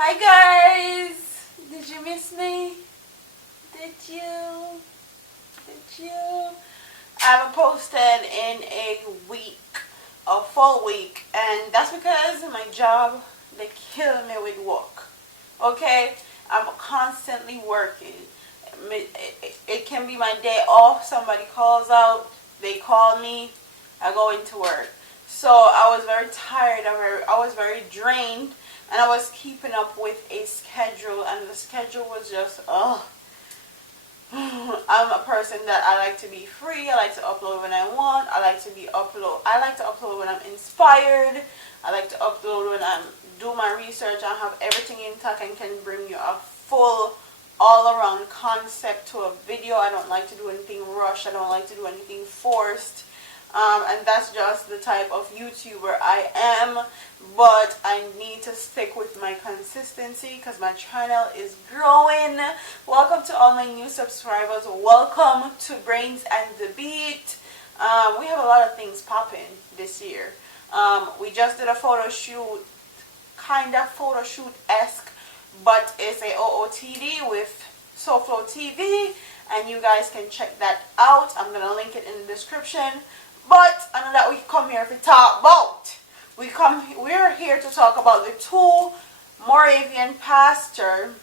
Hi guys! Did you miss me? Did you? I haven't posted in a week, a full week, and that's because my job, they kill me with work. Okay? I'm constantly working. It can be my day off, somebody calls out, they call me, I go into work. So I was very tired, I was very drained, and I was keeping up with a schedule, and the schedule was just, I'm a person that I like to be free. I like to upload when I want. I like to upload when I'm inspired. I like to upload when I'm do my research. I have everything intact and can bring you a full all-around concept to a video. I don't like to do anything rushed. I don't like to do anything forced. And that's just the type of YouTuber I am, but I need to stick with my consistency because my channel is growing. Welcome to all my new subscribers. Welcome to Brains and the Beat. We have a lot of things popping this year. We just did a photo shoot, kind of photo shoot-esque, but it's a OOTD with SOUFLOTV, and you guys can check that out. I'm going to link it in the description. But I know that we come here to talk about. We're here to talk about the two Moravian pastors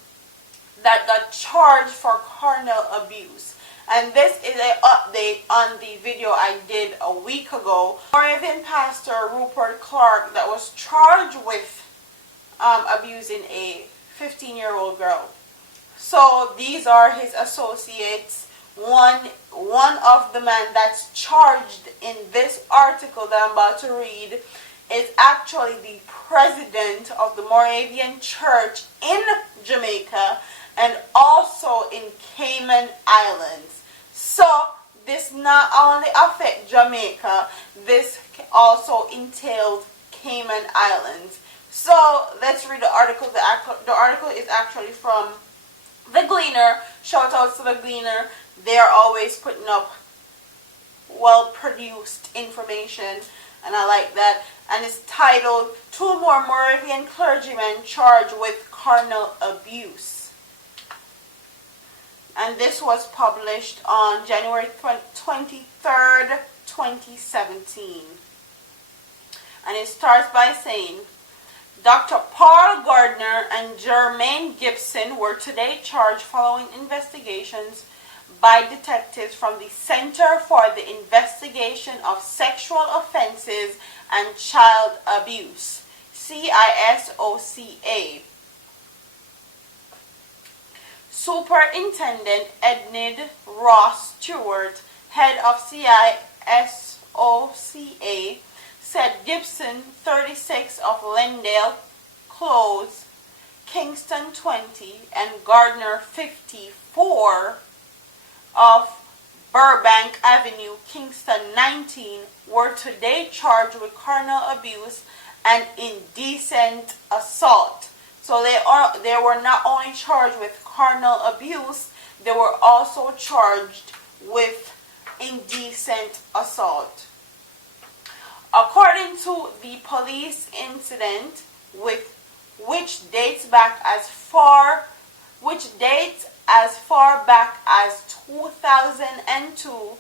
that got charged for carnal abuse. And this is an update on the video I did a week ago. Moravian pastor Rupert Clark that was charged with abusing a 15-year-old girl. So these are his associates. One of the men that's charged in this article that I'm about to read is actually the president of the Moravian Church in Jamaica and also in Cayman Islands. So this not only affects Jamaica, this also entailed Cayman Islands. So let's read the article. The article is actually from The Gleaner. Shout out to The Gleaner. They are always putting up well-produced information, and I like that. And it's titled, Two More Moravian Clergymen Charged with Carnal Abuse. And this was published on January 23rd, 2017. And it starts by saying, Dr. Paul Gardner and Jermaine Gibson were today charged following investigations by detectives from the Center for the Investigation of Sexual Offenses and Child Abuse, CISOCA. Superintendent Enid Ross Stewart, head of CISOCA, said Gibson, 36, of Lendale Close, Kingston 20, and Gardner, 54, of Burbank Avenue, Kingston 19, were today charged with carnal abuse and indecent assault. So they were not only charged with carnal abuse, they were also charged with indecent assault. According to the police incident, which dates as far back as 2002,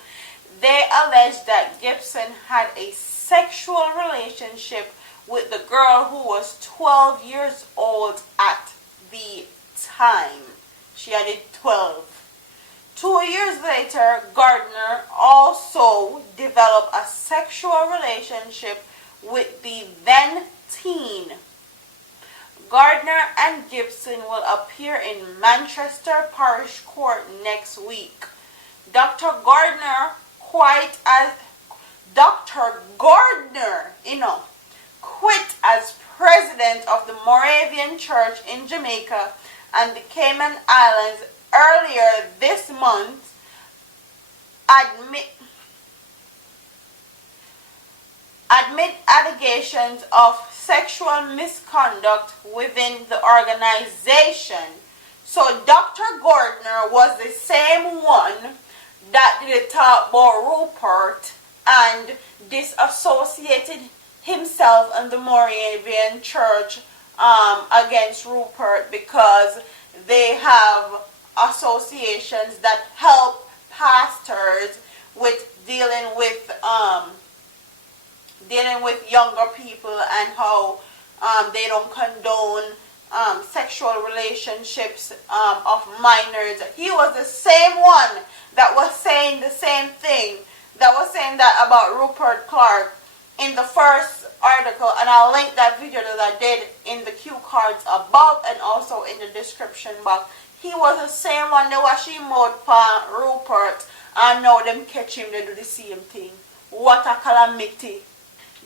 they alleged that Gibson had a sexual relationship with the girl who was 12 years old at the time. She had 12. 2 years later, Gardner also developed a sexual relationship with the then teen. Gardner and Gibson will appear in Manchester Parish Court next week. Dr. Gardner, quit as president of the Moravian Church in Jamaica and the Cayman Islands earlier this month, admit allegations of sexual misconduct within the organization. So Dr. Gardner was the same one that did talk about Rupert and disassociated himself and the Moravian Church against Rupert because they have associations that help pastors with dealing with younger people, and how they don't condone sexual relationships of minors. He was the same one that was saying the same thing, that was saying that about Rupert Clark in the first article, and I'll link that video that I did in the cue cards above and also in the description box. He was the same one that was she mouth for Rupert, and now them catch him, they do the same thing. What a calamity.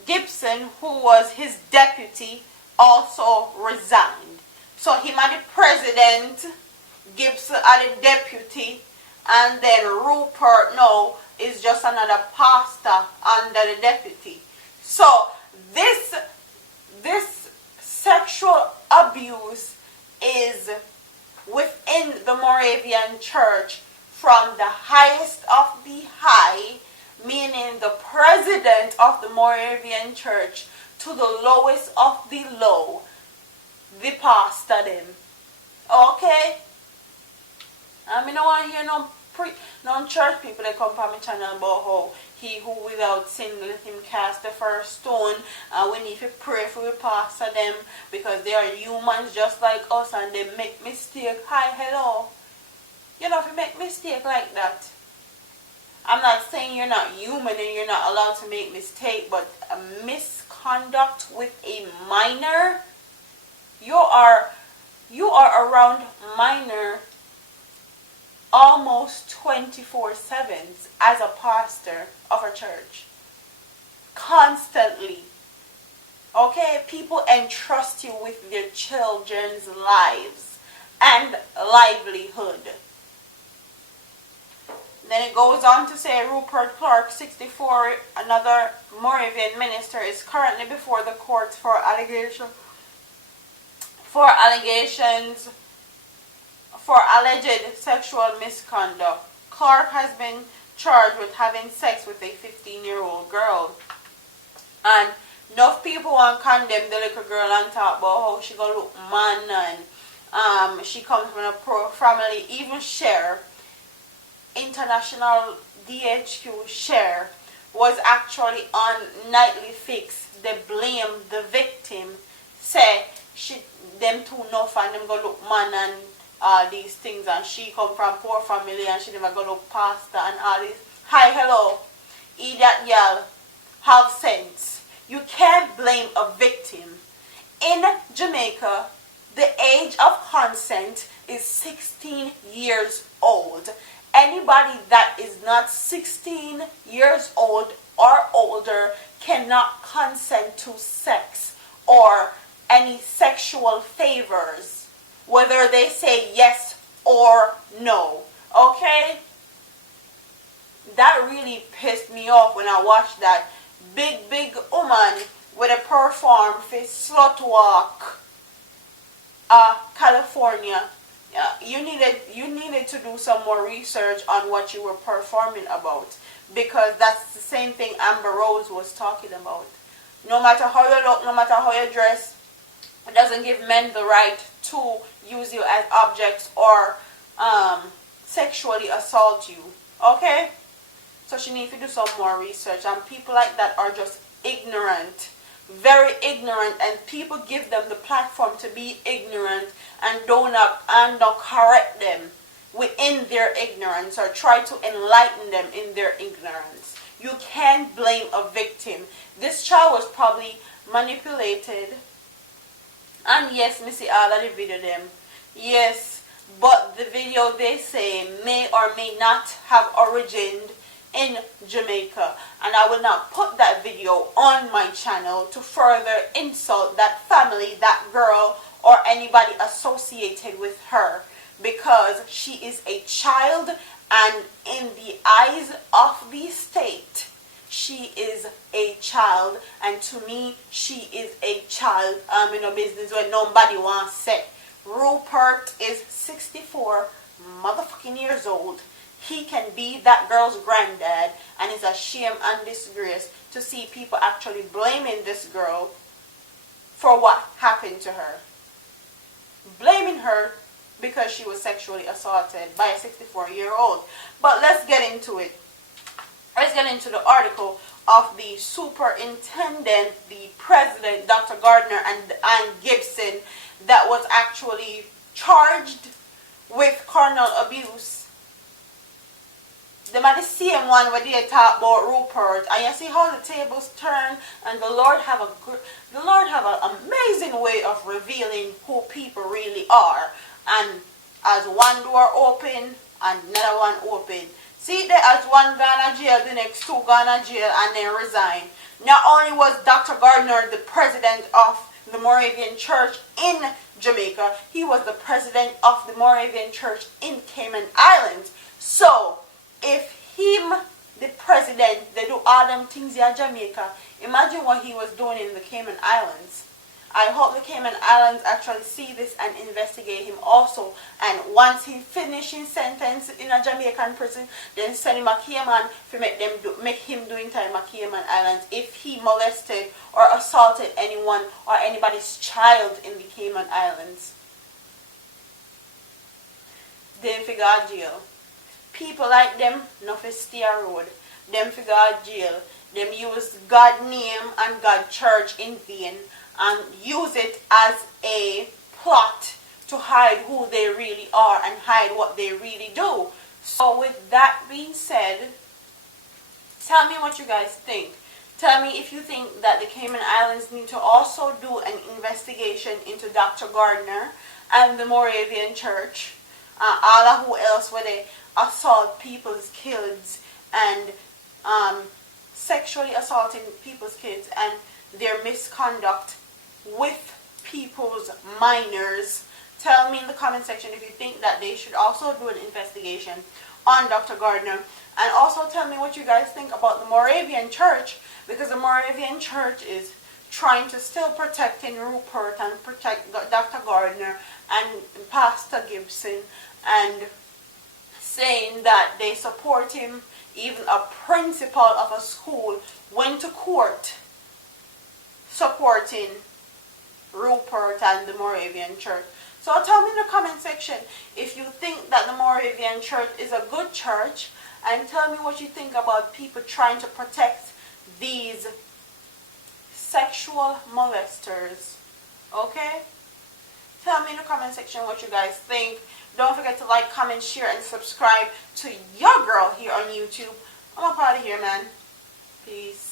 Gibson, who was his deputy, also resigned. So him are the president, Gibson are the deputy, and then Rupert now is just another pastor under the deputy. So this sexual abuse is within the Moravian church, from the highest of the high, meaning the president of the Moravian church, to the lowest of the low, the pastor them. Okay? I mean, I don't want to hear no church people that come from my channel about how he who without sin let him cast the first stone, and we need to pray for the pastor them because they are humans just like us and they make mistake. Hi, hello. You know, if you make mistake like that, I'm not saying you're not human and you're not allowed to make mistake, but a misconduct with a minor, you are around minor almost 24/7 as a pastor of a church. Constantly. Okay? People entrust you with their children's lives and livelihood. Then it goes on to say Rupert Clark, 64, another Moravian minister, is currently before the courts for allegations for alleged sexual misconduct. Clark has been charged with having sex with a 15-year-old girl. And enough people want to condemn the little girl and talk about how she gonna look man, and she comes from a poor family. Even Cher, international DHQ Cher, was actually on Nightly Fix. They blame the victim, say them too enough and them go look man and all these things, and she come from poor family and she never go look pastor and all this. Hi, hello, idiot y'all, have sense. You can't blame a victim. In Jamaica, the age of consent is 16 years old. Anybody that is not 16 years old or older cannot consent to sex or any sexual favors, whether they say yes or no. Okay? That really pissed me off when I watched that. Big woman with a perform for Slut Walk, California. You needed to do some more research on what you were performing about, because that's the same thing Amber Rose was talking about. No matter how you look, no matter how you dress, it doesn't give men the right to use you as objects or sexually assault you. Okay? So she needs to do some more research, and people like that are just ignorant, very ignorant, and people give them the platform to be ignorant and don't correct them within their ignorance or try to enlighten them in their ignorance. You can't blame a victim. This child was probably manipulated, and yes, me see all of the video them. Yes, but the video they say may or may not have origined in Jamaica, and I will not put that video on my channel to further insult that family, that girl, or anybody associated with her, because she is a child, and in the eyes of the state, she is a child, and to me, she is a child. I'm in a business where nobody wants say. Rupert is 64 motherfucking years old. He can be that girl's granddad, and it's a shame and disgrace to see people actually blaming this girl for what happened to her. Blaming her because she was sexually assaulted by a 64-year-old. But let's get into it. Let's get into the article of the superintendent, the president, Dr. Gardner and Gibson, that was actually charged with carnal abuse. Them are the same one where they talk about Rupert, and you see how the tables turn, and the Lord have an amazing way of revealing who people really are. And as one door open, another one open. See that as one gone to jail, the next two gone to jail and then resign. Not only was Dr. Gardner the president of the Moravian Church in Jamaica, he was the president of the Moravian Church in Cayman Islands. So, if him, the president, they do all them things in Jamaica, imagine what he was doing in the Cayman Islands. I hope the Cayman Islands actually see this and investigate him also. And once he finishes his sentence in a Jamaican prison, then send him a Cayman to make him doing time at Cayman Islands if he molested or assaulted anyone or anybody's child in the Cayman Islands. Then figure out jail. People like them, nothing stay a road. Them figure out jail. Them use God name and God church in vain, and use it as a plot to hide who they really are and hide what they really do. So with that being said, tell me what you guys think. Tell me if you think that the Cayman Islands need to also do an investigation into Dr. Gardner and the Moravian Church, all of who else where they assault people's kids and sexually assaulting people's kids and their misconduct with people's minors. Tell me in the comment section if you think that they should also do an investigation on Dr. Gardner. And also tell me what you guys think about the Moravian Church, because the Moravian Church is trying to still protect Rupert and protect Dr. Gardner and Pastor Gibson, and saying that they support him. Even a principal of a school went to court supporting Rupert and the Moravian Church. So tell me in the comment section if you think that the Moravian Church is a good church, and tell me what you think about people trying to protect these sexual molesters. Okay? Tell me in the comment section what you guys think. Don't forget to like, comment, share, and subscribe to your girl here on YouTube. I'm up out of here, man. Peace.